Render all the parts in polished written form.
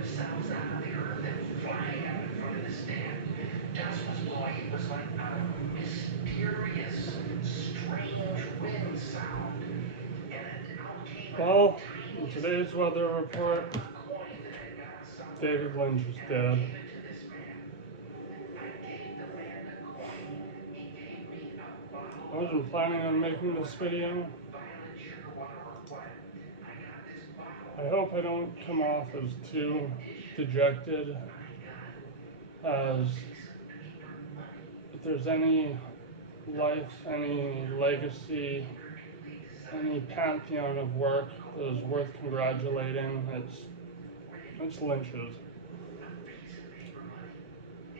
themselves out of the earth and flying out in front of the stand. Dust was blowing. It was like a mysterious, strange wind sound. And out came Well, in today's weather report, David Lynch is dead. I wasn't planning on making this video. I hope I don't come off as too dejected, as if there's any life, any legacy, any pantheon of work that is worth congratulating, it's Lynch's.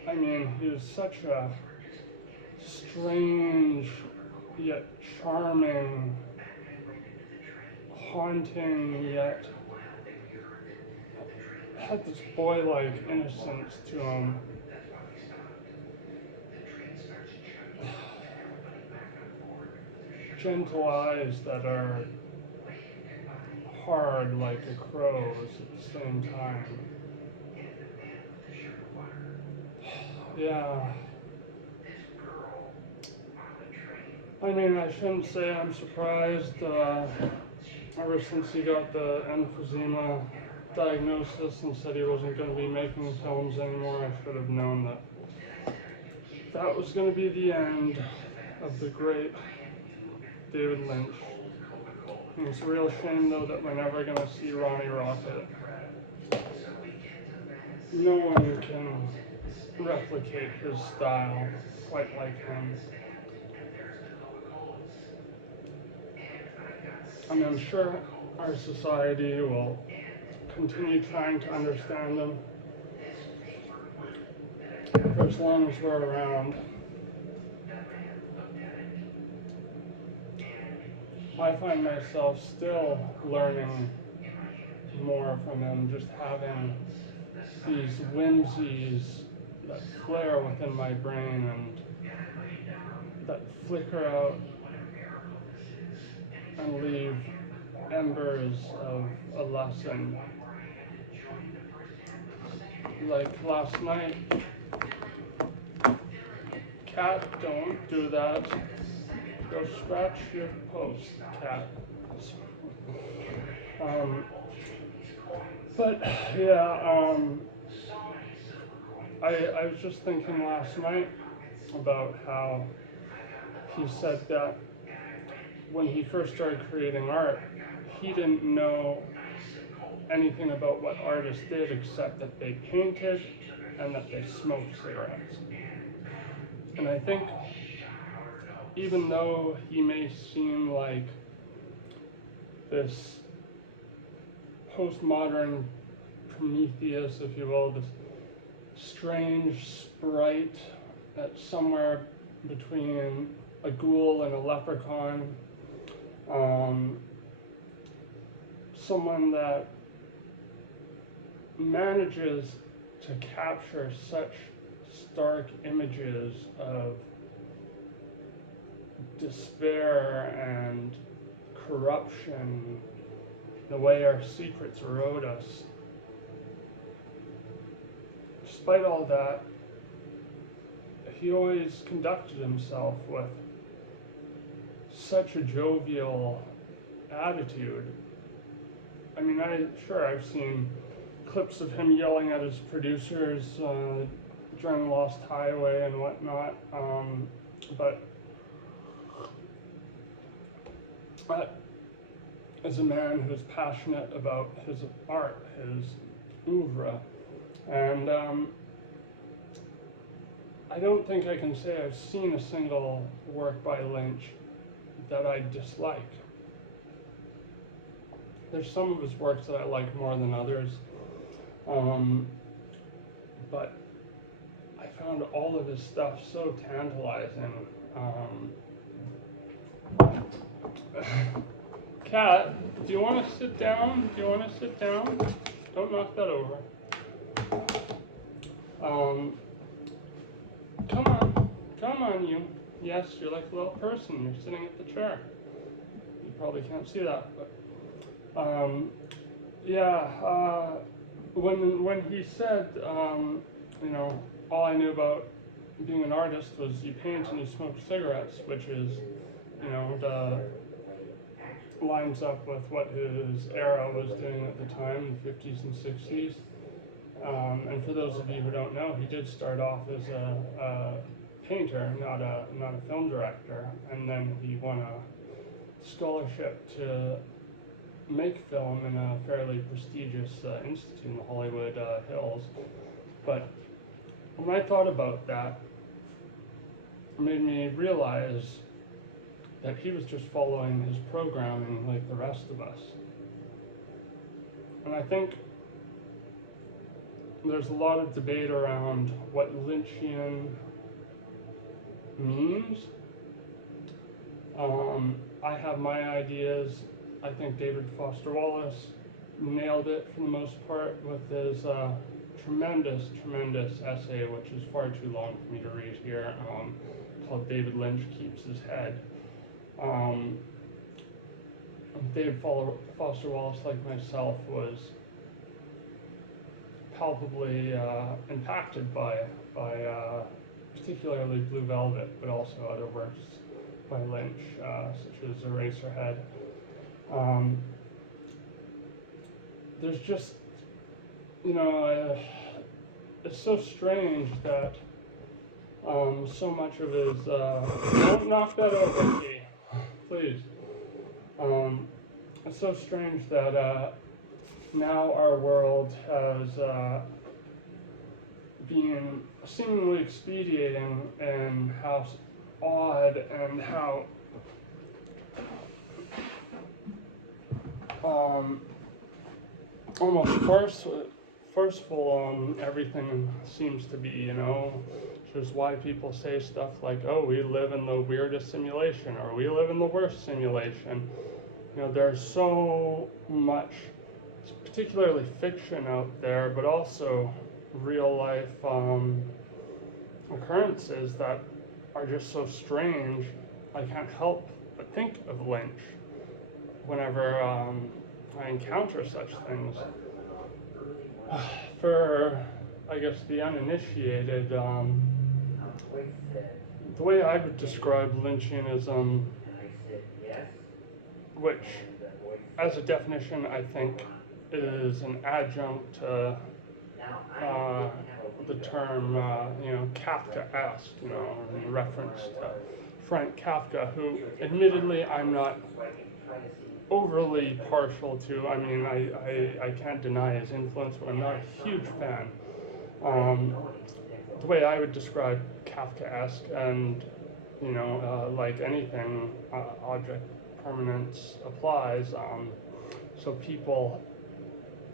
I mean, he was such a strange yet charming, haunting yet had this boy-like innocence to him. Gentle eyes that are hard like a crow's at the same time. Yeah. I mean, I shouldn't say I'm surprised. Ever since he got the emphysema diagnosis and said he wasn't going to be making films anymore, I should have known that that was going to be the end of the great David Lynch. And it's a real shame, though, that we're never going to see Ronnie Rocket. No one can replicate his style quite like him. And I'm sure our society will continue trying to understand him for as long as we're around. I find myself still learning more from him, just having these whimsies that flare within my brain and that flicker out and leave embers of a lesson. Like last night, cat, don't do that. Go scratch your post, cat. But yeah, I was just thinking last night about how he said that when he first started creating art, he didn't know anything about what artists did except that they painted and that they smoked cigarettes. And I think even though he may seem like this postmodern Prometheus, if you will, this strange sprite that's somewhere between a ghoul and a leprechaun, someone that manages to capture such stark images of despair and corruption, the way our secrets erode us. Despite all that, he always conducted himself with such a jovial attitude. I mean, I've seen clips of him yelling at his producers during Lost Highway and whatnot, but as a man who's passionate about his art, his oeuvre, and I don't think I can say I've seen a single work by Lynch that I dislike. There's some of his works that I like more than others, but I found all of his stuff so tantalizing. Kat, do you want to sit down? Don't knock that over. Come on, you. Yes, you're like a little person. You're sitting at the chair. You probably can't see that, but yeah. when he said, you know, all I knew about being an artist was you paint and you smoke cigarettes, which is, you know, lines up with what his era was doing at the time, the 50s and 60s. And for those of you who don't know, he did start off as a painter, not a film director, and then he won a scholarship to make film in a fairly prestigious institute in the Hollywood Hills. But when I thought about that, it made me realize that he was just following his programming like the rest of us. And I think there's a lot of debate around what Lynchian means. I have my ideas. I think David Foster Wallace nailed it for the most part with his tremendous essay, which is far too long for me to read here, called David Lynch Keeps His Head. David Foster Wallace, like myself, was palpably impacted by particularly Blue Velvet, but also other works by Lynch, such as Eraserhead. There's just, you know, it's so strange that so much of his, don't knock that over, Ricky, please. It's so strange that now our world has been seemingly expediting in how odd and how almost forceful everything seems to be, you know, which is why people say stuff like, oh, we live in the weirdest simulation, or we live in the worst simulation. You know, there's so much, particularly fiction out there, but also real life occurrences that are just so strange. I can't help but think of Lynch whenever I encounter such things. For, I guess, the uninitiated, the way I would describe Lynchianism, which, as a definition, I think is an adjunct to the term, you know, Kafkaesque, you know, in reference to Frank Kafka, who, admittedly, I'm not overly partial to. I mean, I can't deny his influence, but I'm not a huge fan. The way I would describe Kafkaesque, and, you know, like anything, object permanence applies, so people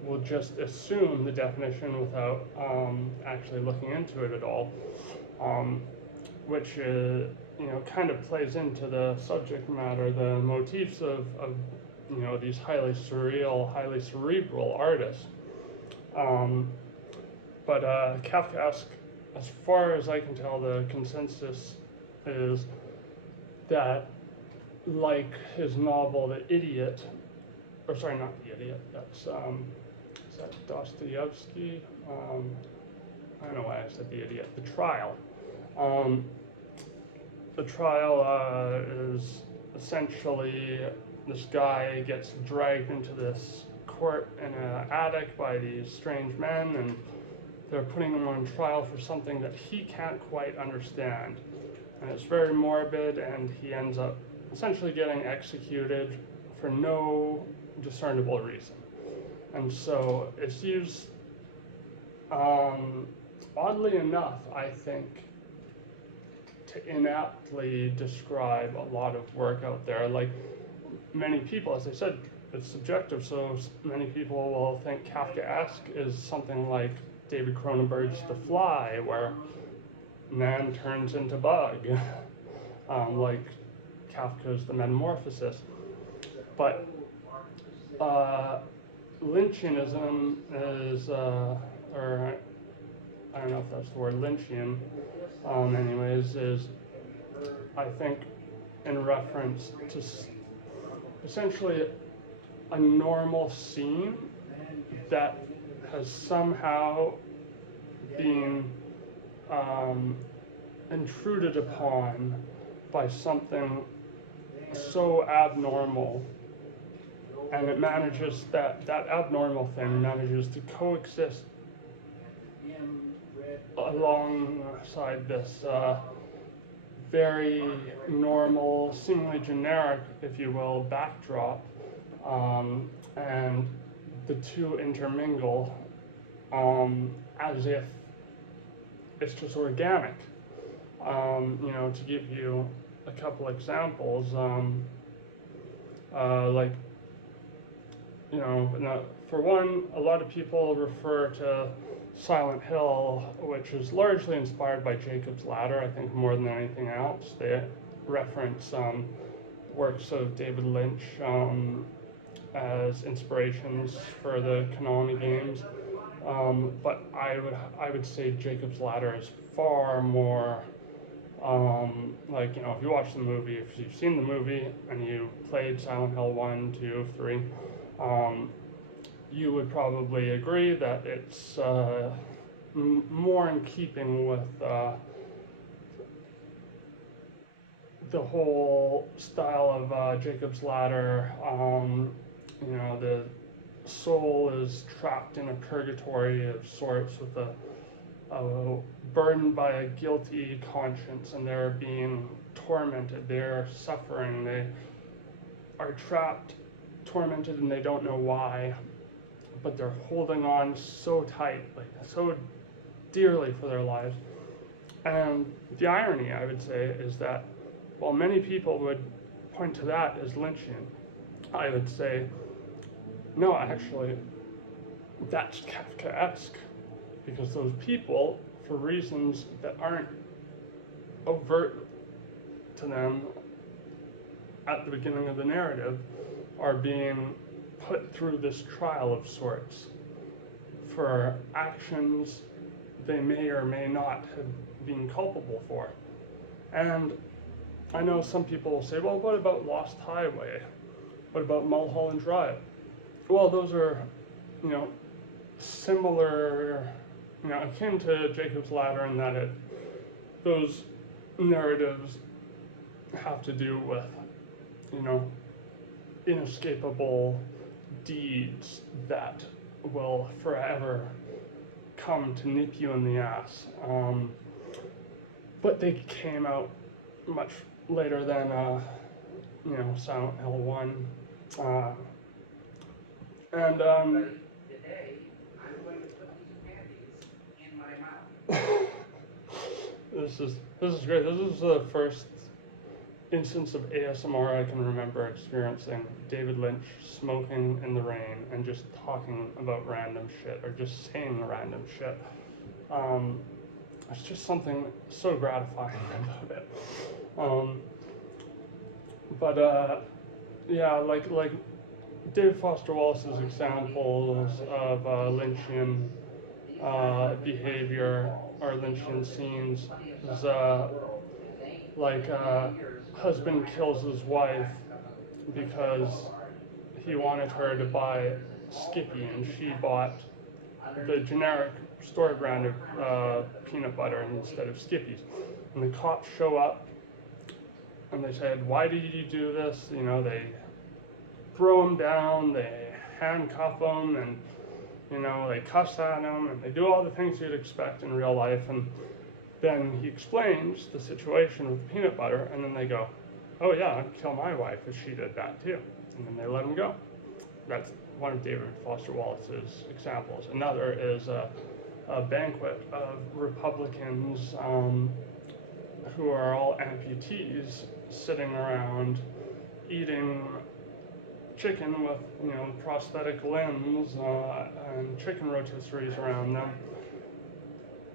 will just assume the definition without actually looking into it at all, which you know, kind of plays into the subject matter, the motifs of you know, these highly surreal, highly cerebral artists. But Kafkaesque, as far as I can tell, the consensus is that, like his novel The Idiot, or sorry, not The Idiot, that's, is that Dostoevsky? I don't know why I said The Idiot. The Trial. The Trial is essentially, this guy gets dragged into this court in an attic by these strange men, and they're putting him on trial for something that he can't quite understand. And it's very morbid, and he ends up essentially getting executed for no discernible reason. And so it's used, oddly enough, I think, to inaptly describe a lot of work out there. Like, many people, as I said, it's subjective, so many people will think Kafkaesque is something like David Cronenberg's The Fly, where man turns into bug, like Kafka's The Metamorphosis. But Lynchianism is, or I don't know if that's the word, Lynchian, anyways, is, I think, in reference to essentially a normal scene that has somehow been intruded upon by something so abnormal, and it manages that abnormal thing manages to coexist alongside this very normal, seemingly generic, if you will, backdrop, and the two intermingle as if it's just organic. To give you a couple examples, for one, a lot of people refer to Silent Hill, which is largely inspired by Jacob's Ladder, I think, more than anything else. They reference works of David Lynch as inspirations for the Konami games. But I would say Jacob's Ladder is far more if you watch the movie, if you've seen the movie and you played Silent Hill 1, 2, 3, you would probably agree that it's more in keeping with the whole style of Jacob's Ladder. The soul is trapped in a purgatory of sorts with burdened by a guilty conscience, and they're being tormented, they're suffering, they are trapped, tormented, and they don't know why, but they're holding on so tight, so dearly for their lives. And the irony, I would say, is that while many people would point to that as Lynchian, I would say, no, actually, that's Kafkaesque, because those people, for reasons that aren't overt to them at the beginning of the narrative, are being put through this trial of sorts for actions they may or may not have been culpable for. And I know some people will say, well, what about Lost Highway? What about Mulholland Drive? Well, those are, similar, akin to Jacob's Ladder in that those narratives have to do with, inescapable deeds that will forever come to nip you in the ass. But they came out much later than, Silent Hill 1. Today, I'm going to put these panties in my mouth. This is great. This is the first instance of ASMR I can remember experiencing. David Lynch smoking in the rain and just talking about random shit, or just saying random shit. It's just something so gratifying about it. Like David Foster Wallace's examples of Lynchian behavior or Lynchian scenes is husband kills his wife because he wanted her to buy Skippy, and she bought the generic store brand of peanut butter instead of Skippy's. And the cops show up and they said, why did you do this? They throw him down, they handcuff him, and they cuss at him, and they do all the things you'd expect in real life. And then he explains the situation with the peanut butter, and then they go, oh yeah, I'd kill my wife if she did that too. And then they let him go. That's one of David Foster Wallace's examples. Another is a banquet of Republicans who are all amputees sitting around eating chicken with prosthetic limbs and chicken rotisseries around them,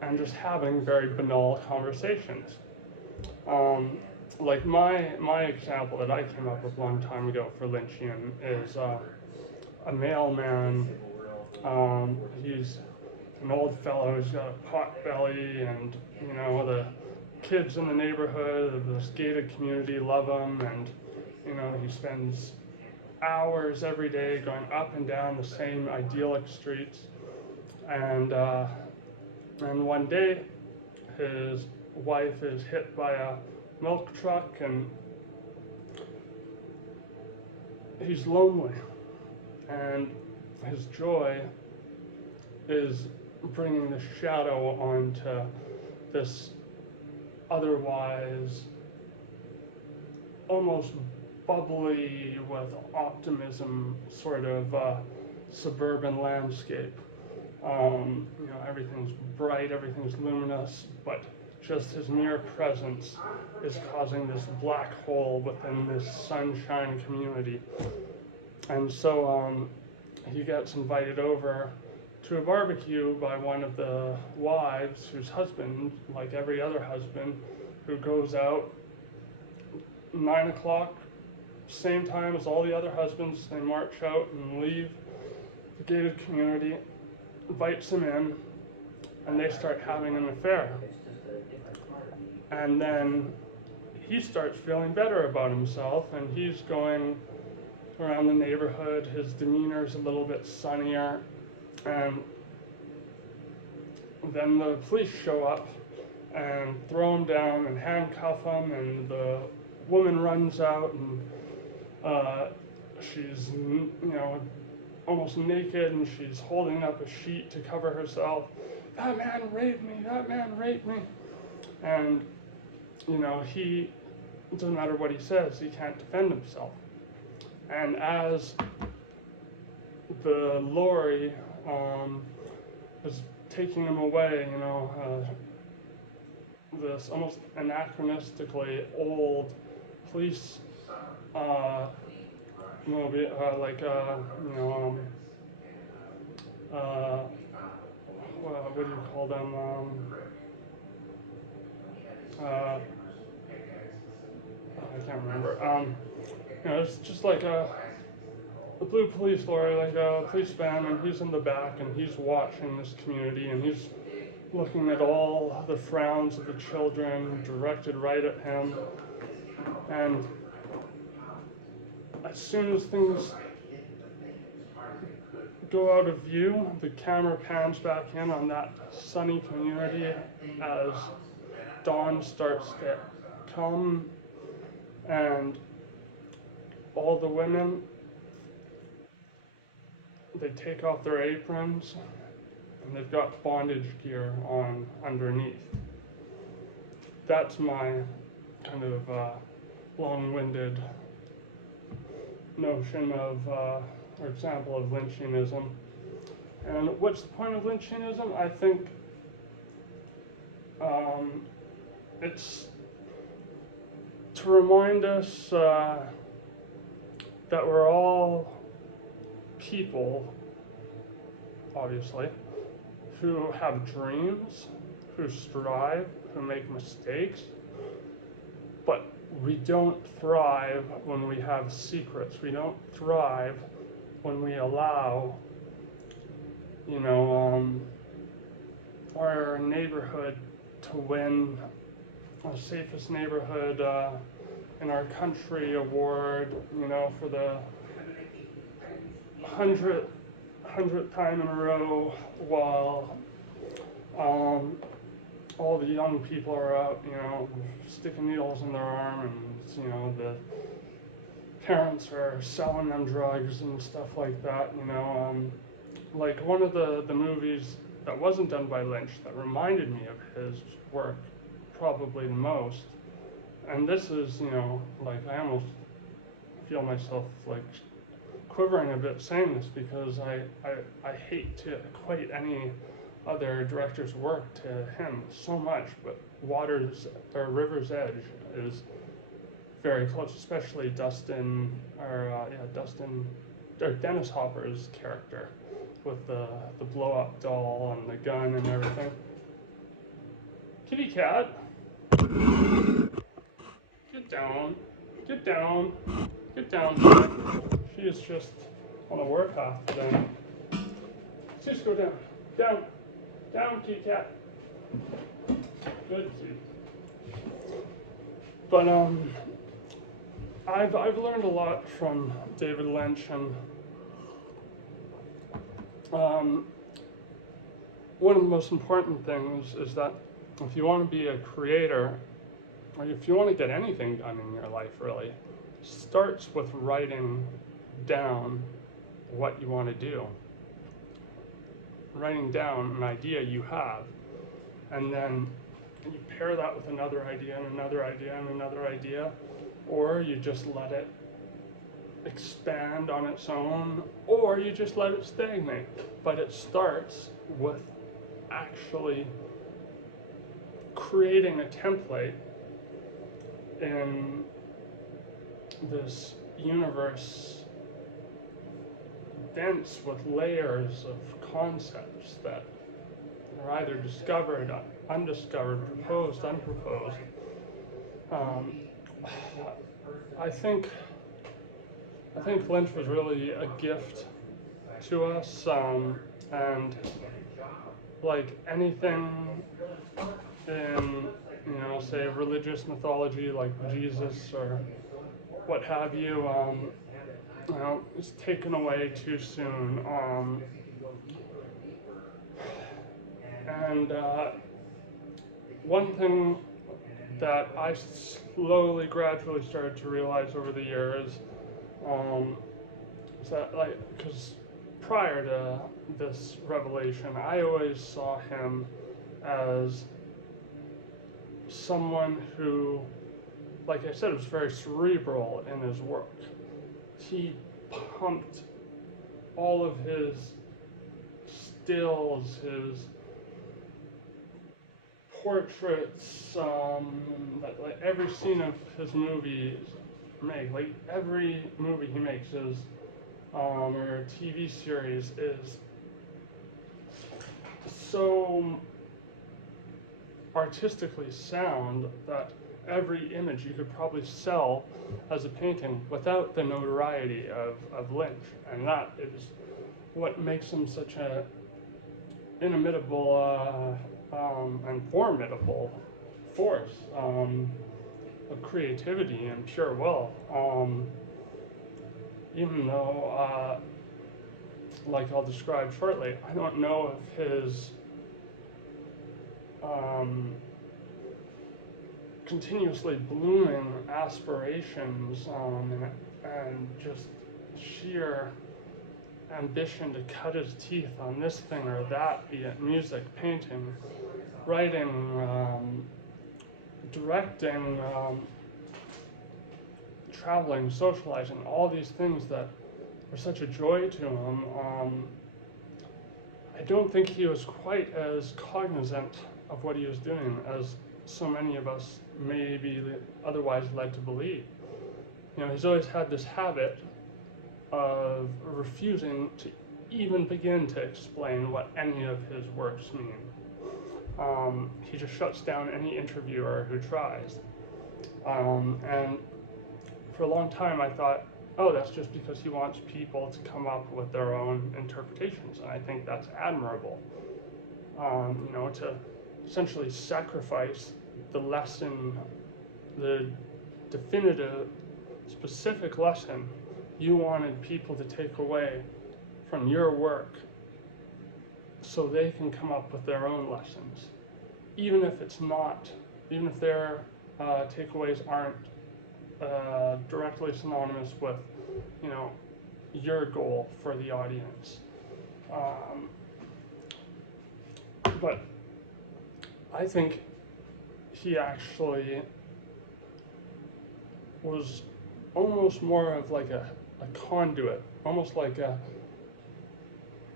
and just having very banal conversations. Like my example that I came up with a long time ago for Lynchian is a mailman. He's an old fellow who's got a pot belly, and the kids in the neighborhood of this gated community love him, and he spends hours every day going up and down the same idyllic streets, And one day, his wife is hit by a milk truck, and he's lonely. And his joy is bringing the shadow onto this otherwise almost bubbly with optimism sort of suburban landscape. Everything's bright, everything's luminous, but just his mere presence is causing this black hole within this sunshine community. And so he gets invited over to a barbecue by one of the wives, whose husband, like every other husband, who goes out 9 o'clock, same time as all the other husbands. They march out and leave the gated community, invites him in, and they start having an affair. And then he starts feeling better about himself, and he's going around the neighborhood. His demeanor's a little bit sunnier, and then the police show up and throw him down and handcuff him, and the woman runs out, and she's almost naked, and she's holding up a sheet to cover herself. That man raped me, that man raped me. And he, it doesn't matter what he says, he can't defend himself. And as the lorry is taking him away, this almost anachronistically old police movie, what do you call them? I can't remember. It's just like a blue police lorry, like a police van, and he's in the back, and he's watching this community, and he's looking at all the frowns of the children directed right at him. And as soon as things go out of view, the camera pans back in on that sunny community as dawn starts to come, and all the women, they take off their aprons, and they've got bondage gear on underneath. That's my kind of long-winded notion of, or example of Lynchianism. And what's the point of Lynchianism? I think it's to remind us that we're all people, obviously, who have dreams, who strive, who make mistakes, but we don't thrive when we have secrets. We don't thrive when we allow, our neighborhood to win the safest neighborhood in our country award, for the 100th time in a row, while all the young people are out, sticking needles in their arm, and the parents are selling them drugs and stuff like that. Like one of the movies that wasn't done by Lynch that reminded me of his work probably the most, and this is, like I almost feel myself like quivering a bit saying this, because I hate to equate any other director's work to him so much, but River's Edge is very close, especially Dennis Hopper's character with the blow-up doll and the gun and everything. Kitty cat, get down, get down, get down. She is just on a work off today. Just go down, down, down, kitty cat. Good kitty. But I've learned a lot from David Lynch, and one of the most important things is that if you want to be a creator, or if you want to get anything done in your life, really, starts with writing down what you want to do. Writing down an idea you have, and then you pair that with another idea and another idea and another idea, or you just let it expand on its own, or you just let it stagnate. But it starts with actually creating a template in this universe dense with layers of concepts that are either discovered, undiscovered, proposed, unproposed. I think Lynch was really a gift to us, and like anything in, say religious mythology like Jesus or what have you, it's taken away too soon. And one thing that I slowly, gradually started to realize over the years is that, because prior to this revelation, I always saw him as someone who, like I said, was very cerebral in his work. He pumped all of his stills, his portraits, like every scene of his movies like every movie he makes is, or TV series is so artistically sound that every image you could probably sell as a painting without the notoriety of Lynch. And that is what makes him such a inimitable and formidable force of creativity and pure will. Even though, like I'll describe shortly, I don't know if his continuously blooming aspirations and just sheer ambition to cut his teeth on this thing or that, be it music, painting, writing, directing, traveling, socializing, all these things that were such a joy to him. I don't think he was quite as cognizant of what he was doing as so many of us may be otherwise led to believe. He's always had this habit of refusing to even begin to explain what any of his works mean. He just shuts down any interviewer who tries. And for a long time I thought, oh, that's just because he wants people to come up with their own interpretations, and I think that's admirable. To essentially sacrifice the lesson, the definitive, specific lesson you wanted people to take away from your work so they can come up with their own lessons. Even if their takeaways aren't directly synonymous with, your goal for the audience. But I think he actually was almost more of like a conduit, almost like a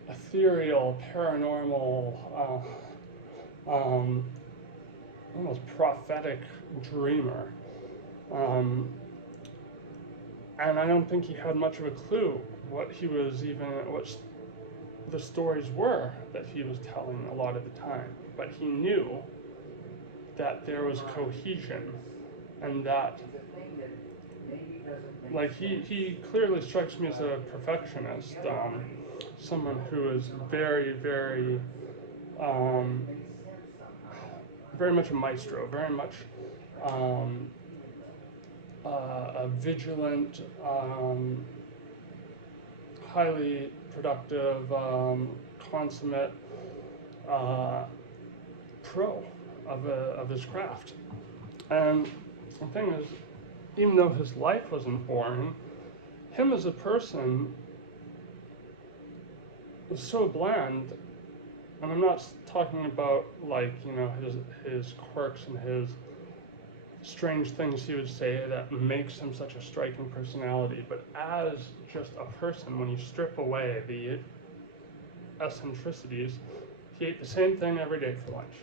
ethereal, paranormal, almost prophetic dreamer. And I don't think he had much of a clue what the stories were that he was telling a lot of the time. But he knew that there was cohesion, and that, like, he clearly strikes me as a perfectionist, someone who is very, very, very much a maestro, very much a vigilant, highly productive, consummate pro of his craft. And the thing is, even though his life wasn't boring, him as a person was so bland. And I'm not talking about like, you know, his quirks and his strange things he would say that makes him such a striking personality, but as just a person, when you strip away the eccentricities, he ate the same thing every day for lunch: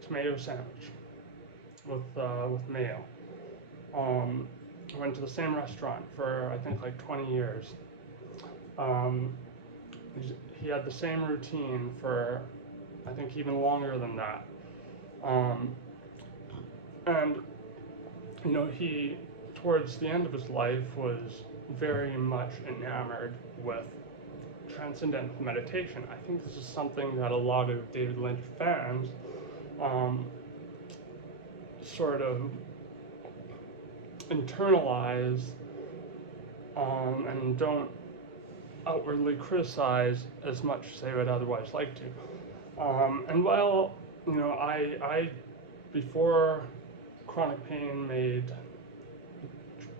tomato sandwich with mayo. Went to the same restaurant for I think like 20 years. He had the same routine for I think even longer than that. And you know, he towards the end of his life was very much enamored with transcendental meditation. I think this is something that a lot of David Lynch fans sort of internalize and don't outwardly criticize as much as they would otherwise like to. And while, you know, I before chronic pain made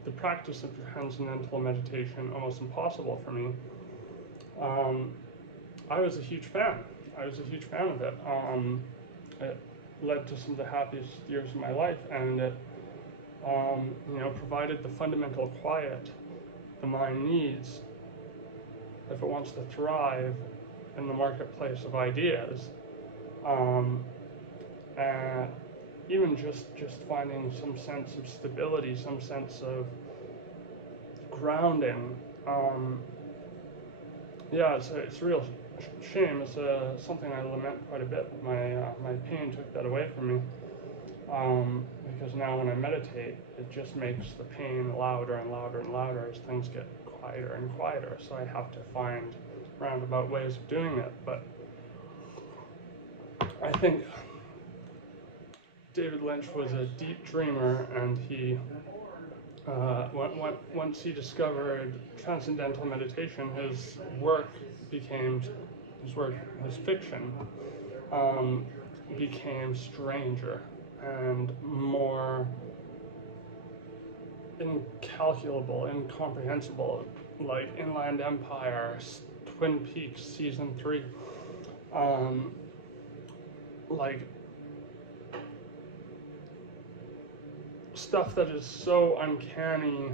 the practice of transcendental meditation almost impossible for me, I was a huge fan. I was a huge fan of it. It led to some of the happiest years of my life, and it, you know, provided the fundamental quiet the mind needs if it wants to thrive in the marketplace of ideas. And even just finding some sense of stability, some sense of grounding. Yeah, it's a real shame. It's something I lament quite a bit. My pain took that away from me. Because now when I meditate, it just makes the pain louder and louder and louder as things get quieter and quieter. So I have to find roundabout ways of doing it. But I think David Lynch was a deep dreamer, and he, once he discovered transcendental meditation, his fiction became stranger and more incalculable, incomprehensible, like Inland Empire, Twin Peaks season 3, like stuff that is so uncanny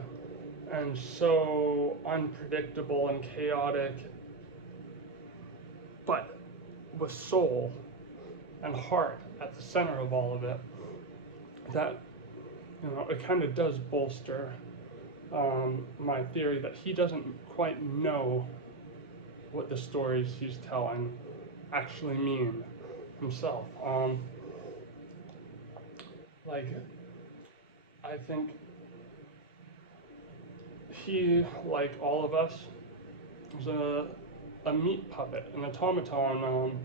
and so unpredictable and chaotic, but with soul and heart at the center of all of it, that, you know, it kind of does bolster my theory that he doesn't quite know what the stories he's telling actually mean himself. Like, I think he, like all of us, was a meat puppet, an automaton,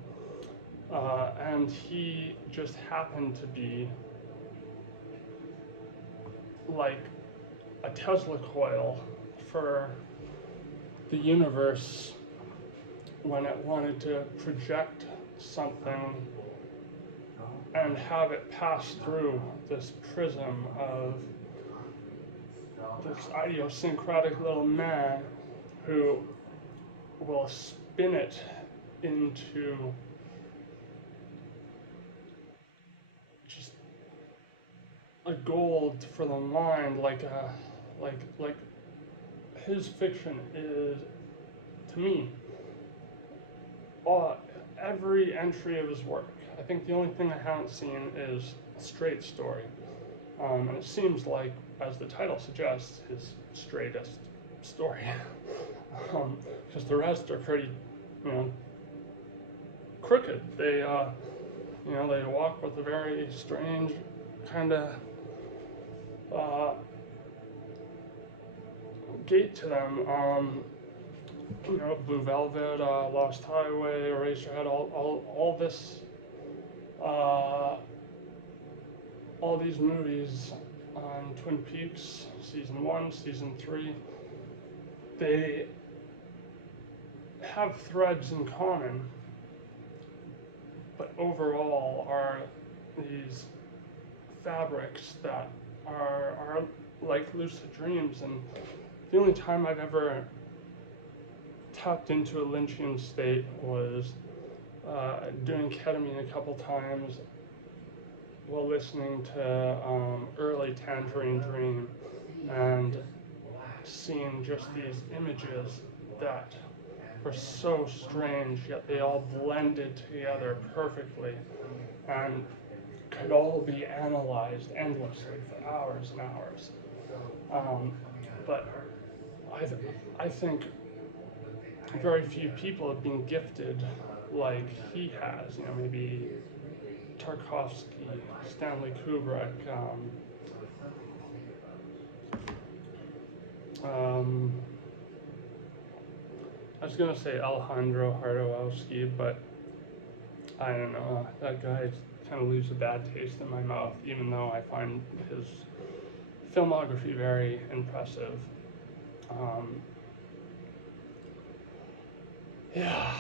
and he just happened to be like a Tesla coil for the universe when it wanted to project something and have it pass through this prism of this idiosyncratic little man who will spin it into just a gold for the mind, like his fiction is, to me, every entry of his work. I think the only thing I haven't seen is a straight story. And it seems like, as the title suggests, his straightest story. Because the rest are pretty, you know, crooked. They, you know, they walk with a very strange kind of gait to them. You know, Blue Velvet, Lost Highway, Eraserhead, all this, all these movies on Twin Peaks, season 1, season 3, they have threads in common, but overall are these fabrics that are like lucid dreams. And the only time I've ever tapped into a Lynchian state was doing ketamine a couple times while listening to early Tangerine Dream and seeing just these images that were so strange, yet they all blended together perfectly and could all be analyzed endlessly for hours and hours. But I think very few people have been gifted like he has. You know, maybe Tarkovsky, Stanley Kubrick, I was gonna say Alejandro Jodorowsky, but I don't know. That guy kind of leaves a bad taste in my mouth, even though I find his filmography very impressive. Yeah.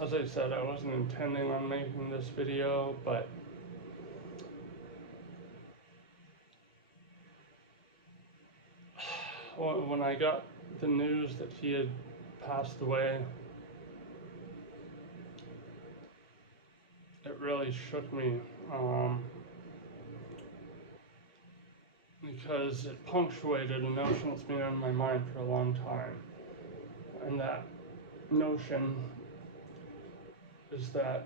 As I said, I wasn't intending on making this video, but when I got the news that he had passed away, it really shook me, because it punctuated a notion that's been on my mind for a long time. And that notion is that,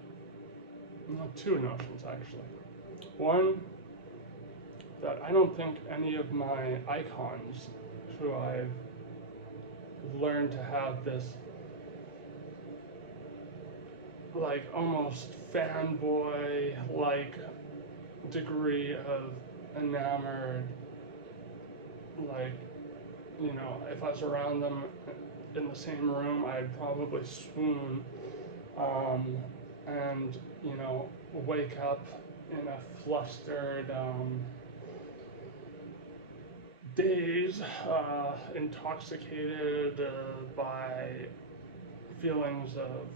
well, two notions actually. One, that I don't think any of my icons who I've learned to have this like almost fanboy like degree of enamored, like, you know, if I was around them in the same room, I'd probably swoon, and, you know, wake up in a flustered, daze, intoxicated by feelings of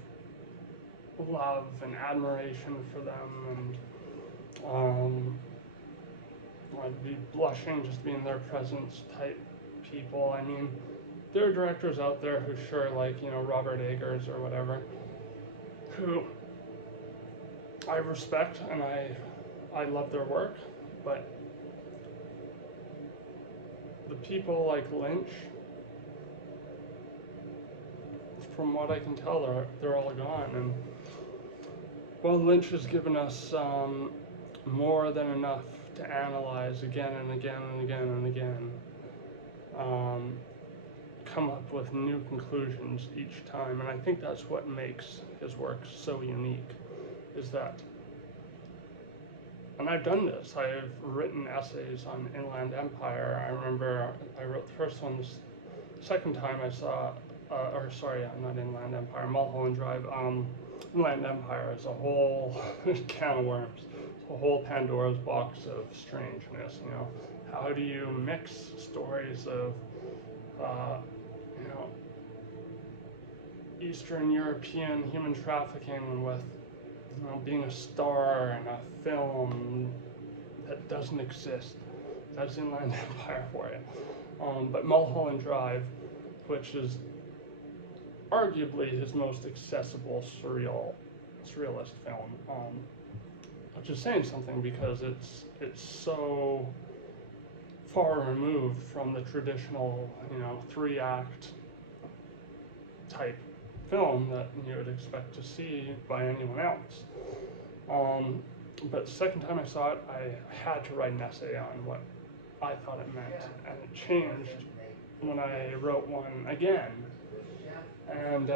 love and admiration for them, and I'd be blushing just being in their presence type people. I mean, there are directors out there who sure, like, you know, Robert Eggers or whatever, who I respect and I love their work, but the people like Lynch, from what I can tell, they're all gone. And well, Lynch has given us more than enough to analyze again and again and again and again, come up with new conclusions each time. And I think that's what makes his work so unique, is that, and I've done this, I've written essays on Inland Empire. I remember I wrote the first one. The second time I saw, not Inland Empire, Mulholland Drive. Inland Empire is a whole can of worms, a whole Pandora's box of strangeness. You know, how do you mix stories of, you know, Eastern European human trafficking with, you know, being a star in a film that doesn't exist? That's Inland Empire for you. But Mulholland Drive, which is arguably his most accessible surrealist film, which is saying something because it's so far removed from the traditional, you know, 3-act type film that you would expect to see by anyone else. But the second time I saw it, I had to write an essay on what I thought it meant, and it changed when I wrote one again. And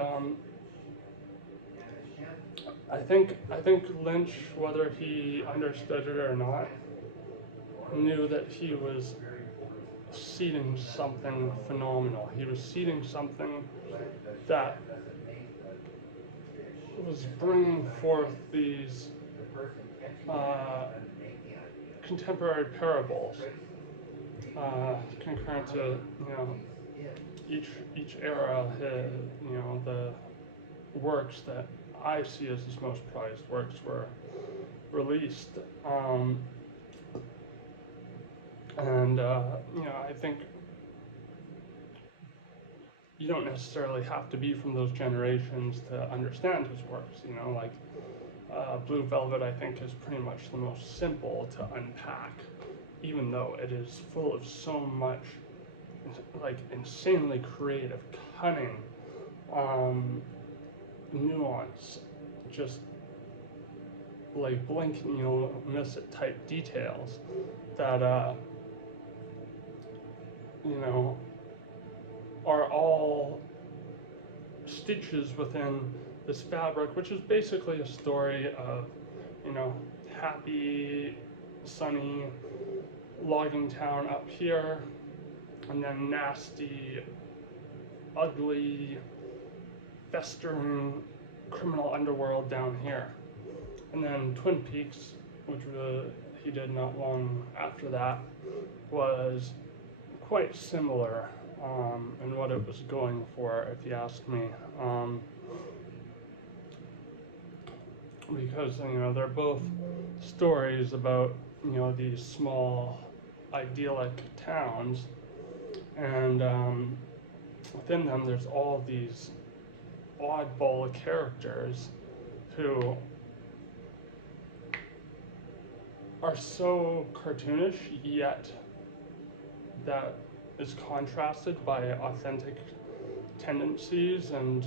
I think Lynch, whether he understood it or not, knew that he was seeding something phenomenal. He was seeding something that was bringing forth these contemporary parables, concurrent to, you know, each era, you know, the works that I see as his most prized works were released. And I think you don't necessarily have to be from those generations to understand his works. Like Blue Velvet, I think, is pretty much the most simple to unpack, even though it is full of so much like insanely creative, cunning, nuance, just like blink and you'll miss it type details that are all stitches within this fabric, which is basically a story of happy, sunny logging town up here, and then nasty, ugly, festering criminal underworld down here. And then Twin Peaks, which he did not long after that, was quite similar in what it was going for, if you ask me. Because they're both stories about these small idyllic towns, and within them there's all these oddball characters who are so cartoonish, yet that is contrasted by authentic tendencies and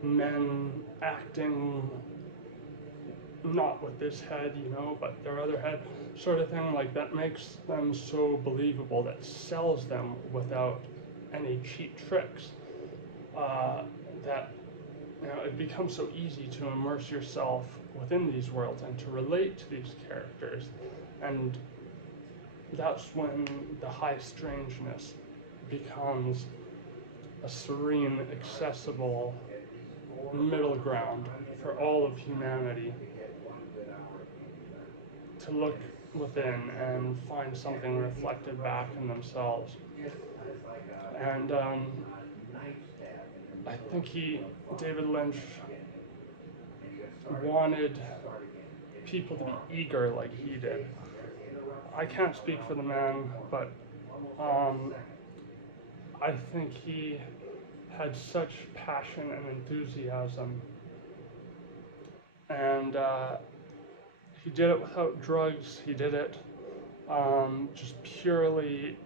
men acting not with this head, but their other head, sort of thing. Like, that makes them so believable, that sells them without any cheap tricks, that it becomes so easy to immerse yourself within these worlds and to relate to these characters. And that's when the high strangeness becomes a serene, accessible middle ground for all of humanity to look within and find something reflected back in themselves. And I think David Lynch, wanted people to be eager like he did. I can't speak for the man, but I think he had such passion and enthusiasm, and he did it without drugs. He did it just purely,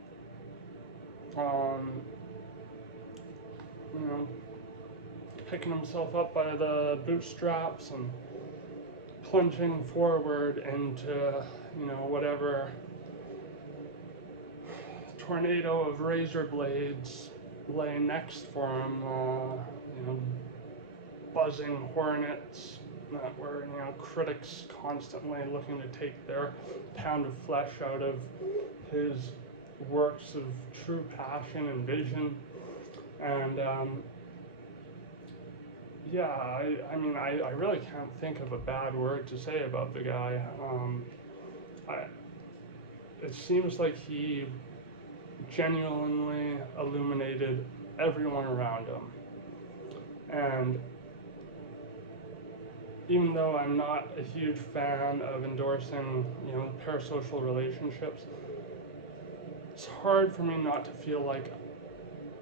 picking himself up by the bootstraps and plunging forward into, whatever tornado of razor blades lay next for him, buzzing hornets that were, critics constantly looking to take their pound of flesh out of his works of true passion and vision. And I really can't think of a bad word to say about the guy. It seems like he genuinely illuminated everyone around him. And even though I'm not a huge fan of endorsing, parasocial relationships, it's hard for me not to feel like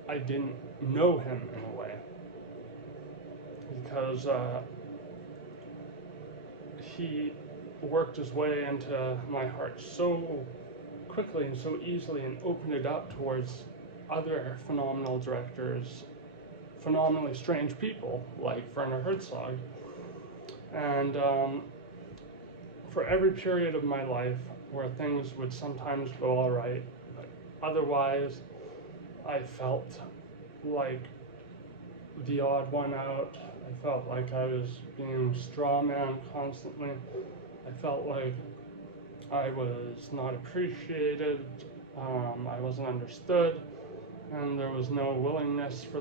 I didn't know him in a way. Because he worked his way into my heart so quickly and so easily, and opened it up towards other phenomenal directors, phenomenally strange people like Werner Herzog. And for every period of my life where things would sometimes go all right, but otherwise I felt like the odd one out. I felt like I was being straw man constantly. I felt like I was not appreciated, I wasn't understood, and there was no willingness for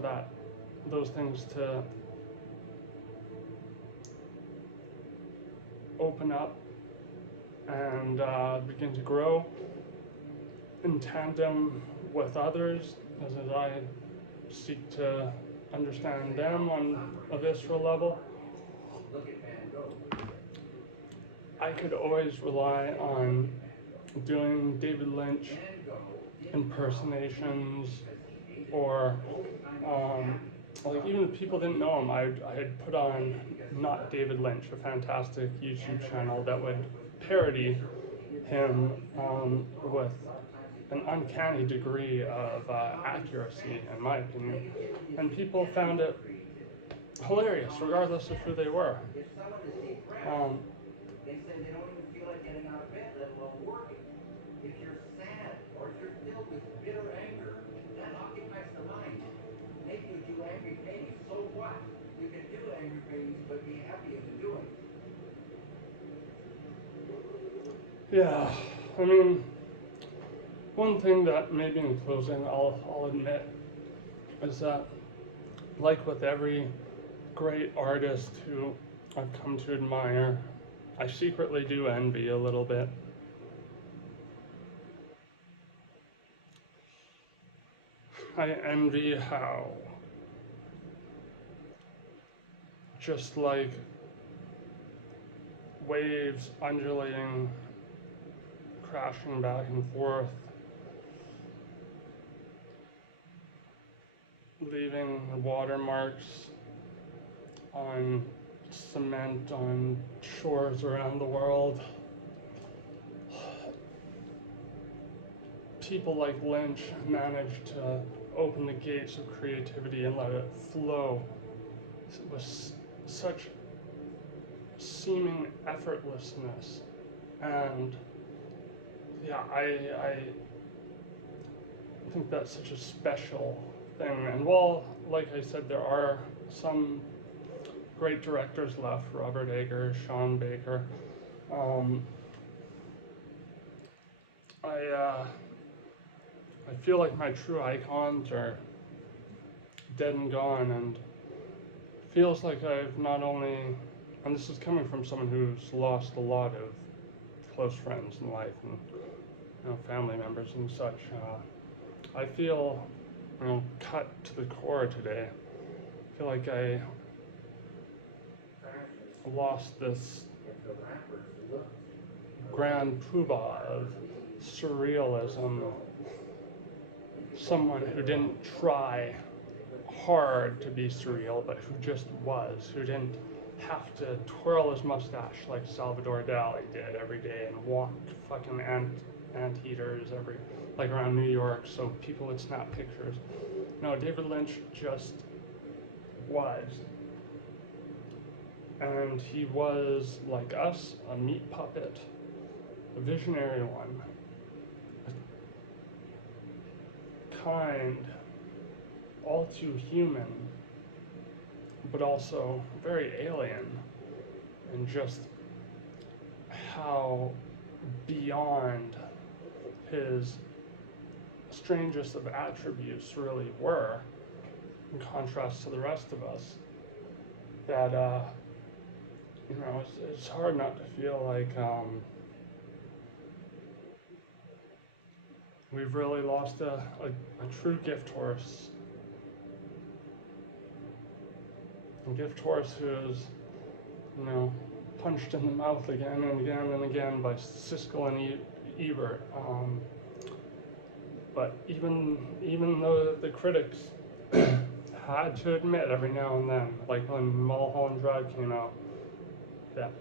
those things to open up and begin to grow in tandem with others as I seek to understand them on a visceral level, I could always rely on doing David Lynch impersonations, or like even if people didn't know him, I had put on Not David Lynch, a fantastic YouTube channel that would parody him with an uncanny degree of accuracy, in my opinion, and people found it hilarious, regardless of who they were. Um, They say they don't even feel like getting out of bed, let alone working. If you're sad or if you're filled with bitter anger, that occupies the mind. Maybe you do angry paintings, so what? You can do angry paintings, but be happy into doing it. yeah, I mean, one thing that maybe in closing I'll admit is that, like with every great artist who I've come to admire, I secretly do envy a little bit. I envy how, just like waves undulating, crashing back and forth, leaving watermarks on cement on shores around the world, people like Lynch managed to open the gates of creativity and let it flow with such seeming effortlessness. And yeah, I think that's such a special thing. And while, like I said, there are some great directors left, Robert Eggers, Sean Baker, I feel like my true icons are dead and gone, and feels like I've not only, and this is coming from someone who's lost a lot of close friends in life and family members and such. I feel cut to the core today. I feel like I lost this grand poobah of surrealism, someone who didn't try hard to be surreal, but who just was, who didn't have to twirl his mustache like Salvador Dali did every day and walk fucking anteaters like around New York so people would snap pictures. No, David Lynch just was. And he was, like us, a meat puppet, a visionary one, kind, all too human, but also very alien, and just how beyond his strangest of attributes really were, in contrast to the rest of us, that it's hard not to feel like we've really lost a true gift horse. A gift horse who is, punched in the mouth again and again and again by Siskel and Ebert. But even though the critics had to admit every now and then, like when Mulholland Drive came out, that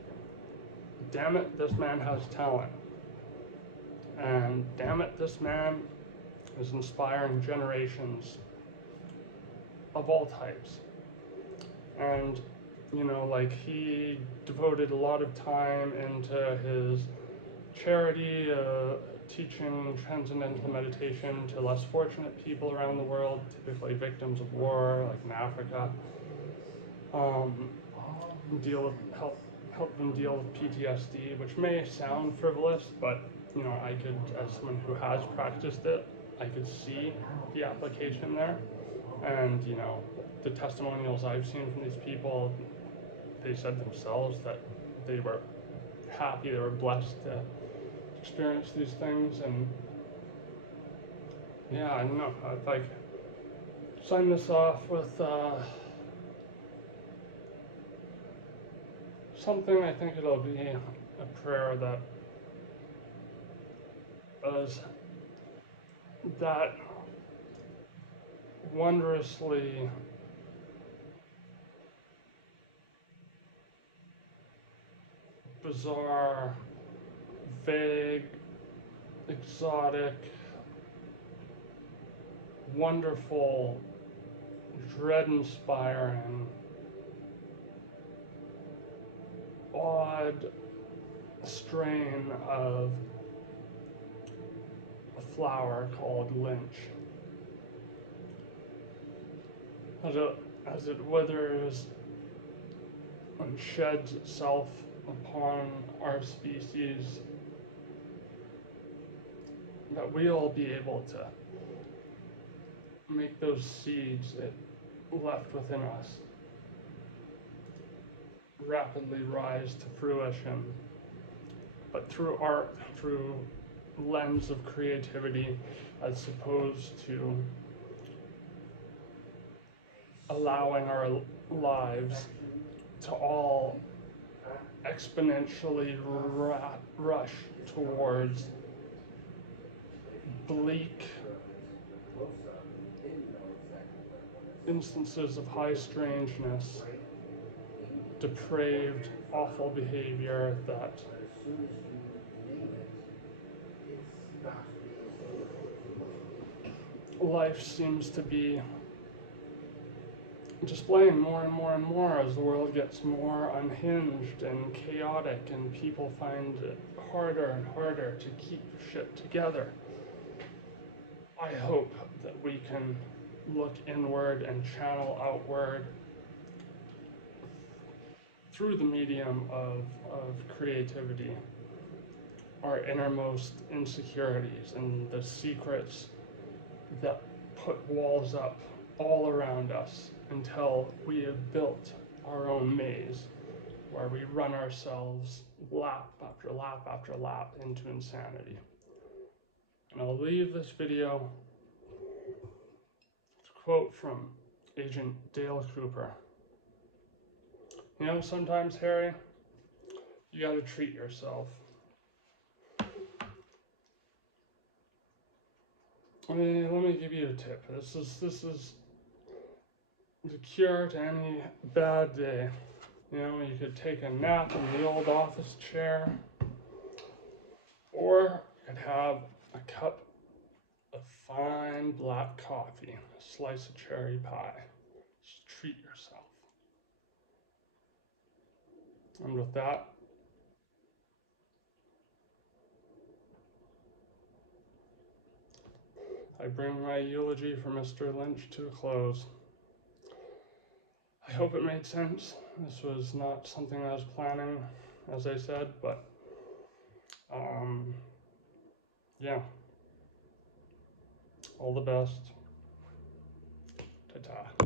damn it, this man has talent. And damn it, this man is inspiring generations of all types. And, he devoted a lot of time into his charity, teaching transcendental meditation to less fortunate people around the world, typically victims of war, like in Africa. Help them deal with PTSD, which may sound frivolous, but I could, as someone who has practiced it, I could see the application there. And the testimonials I've seen from these people, they said themselves that they were happy, they were blessed to experience these things. And yeah, I don't know, sign this off with something. I think it'll be a prayer that is that wondrously bizarre, vague, exotic, wonderful, dread-inspiring, odd strain of a flower called lynch. As it withers and sheds itself upon our species, that we'll be able to make those seeds that left within us rapidly rise to fruition, but through art, through lens of creativity, as opposed to allowing our lives to all exponentially rush towards bleak instances of high strangeness, depraved, awful behavior that life seems to be displaying more and more and more as the world gets more unhinged and chaotic, and people find it harder and harder to keep shit together. I hope that we can look inward and channel outward through the medium of creativity our innermost insecurities and the secrets that put walls up all around us until we have built our own maze where we run ourselves lap after lap after lap into insanity. And I'll leave this video with a quote from Agent Dale Cooper. You know, sometimes, Harry, you gotta treat yourself. Let me give you a tip. This is the cure to any bad day. You know, you could take a nap in the old office chair, or you could have a cup of fine black coffee, a slice of cherry pie. Just treat yourself. And with that, I bring my eulogy for Mr. Lynch to a close. I hope it made sense. This was not something I was planning, as I said, but yeah. All the best. Ta-ta.